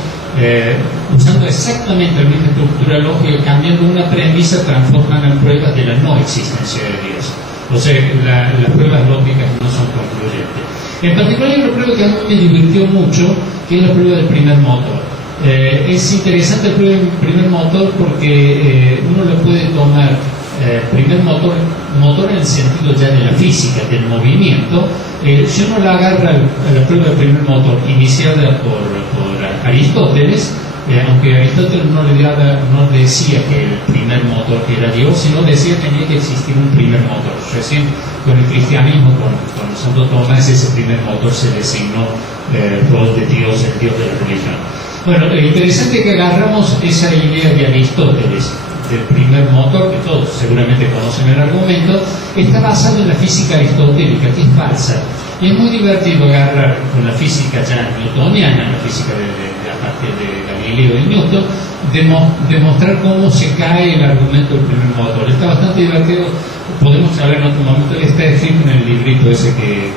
usando exactamente la misma estructura lógica, cambiando una premisa, transforman en pruebas de la no existencia de Dios. O sea, las pruebas lógicas no son concluyentes. En particular hay una prueba que a mí me divirtió mucho, que es la prueba del primer motor. Es interesante el primer motor porque uno lo puede tomar primer motor en el sentido ya de la física, del movimiento. Si uno la agarra a la prueba del primer motor iniciada por Aristóteles, aunque Aristóteles no decía que el primer motor era Dios, sino decía que tenía que existir un primer motor. Recién con el cristianismo, con Santo Tomás, ese primer motor se designó rol de Dios, el Dios de la religión. Bueno, interesante que agarramos esa idea de Aristóteles del primer motor, que todos seguramente conocen el argumento, está basado en la física aristotélica, que es falsa. Y es muy divertido agarrar con la física ya newtoniana, la física a partir de Galileo y Newton, demostrar cómo se cae el argumento del primer motor. Está bastante divertido, podemos hablar en otro momento, está escrito en el librito ese que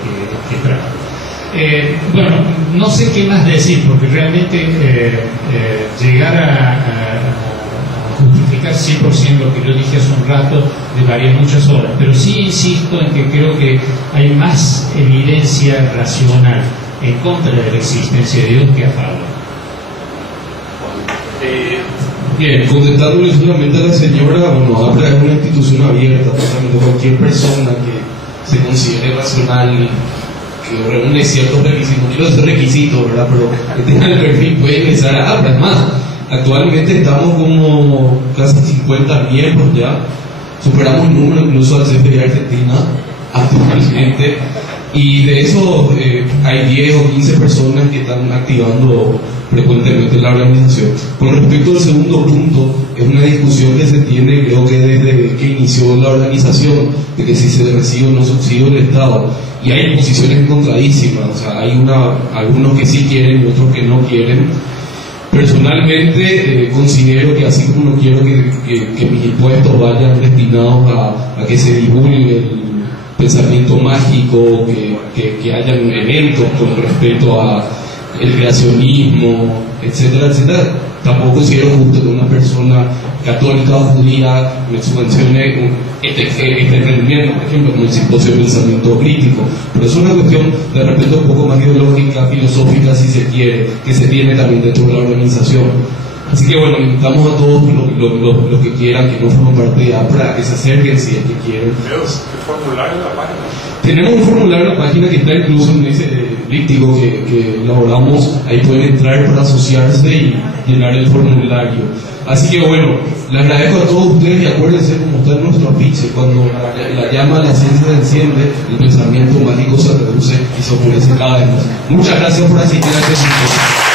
trajo. Bueno, no sé qué más decir, porque realmente llegar a justificar 100% lo que yo dije hace un rato llevaría muchas horas, pero sí insisto en que creo que hay más evidencia racional en contra de la existencia de Dios que a favor. Bien, contestándole solamente a la señora, bueno, APRA es una institución abierta, totalmente cualquier persona que se considere racional, que reúne ciertos requisitos, no quiero decir requisitos, ¿verdad? Pero que tenga el perfil puede ingresar a APRA. Es más, actualmente estamos como casi 50 miembros ya, superamos el número incluso al CFDI Argentina actualmente, y de eso hay 10 o 15 personas que están activando frecuentemente la organización. Con respecto al segundo punto, es una discusión que se tiene, creo que desde que inició la organización, de que si se recibe o no subsidio del Estado, y hay posiciones encontradísimas, o sea, hay algunos que sí quieren y otros que no quieren. Personalmente considero que así como no quiero que mis impuestos vayan destinados a que se divulgue el pensamiento mágico, que hayan eventos con respecto a el creacionismo, etcétera, etcétera, tampoco considero justo que una persona católica o judía me subvencione este rendimiento, por ejemplo, como el simposio de pensamiento crítico. Pero es una cuestión de repente un poco más ideológica, filosófica, si se quiere, que se tiene también dentro de la organización. Así que bueno, invitamos a todos los que quieran, que no forman parte de APRA, que se acerquen si es que quieren. ¿El formulario en la página? Tenemos un formulario en la página que está incluso en ese elíptico que elaboramos, ahí pueden entrar para asociarse y llenar el formulario. Así que bueno, les agradezco a todos ustedes y acuérdense como está en nuestro afiche, cuando la llama a la ciencia se enciende, el pensamiento mágico se reduce y se oscurece cada vez más. Muchas gracias por asistir a este sitio.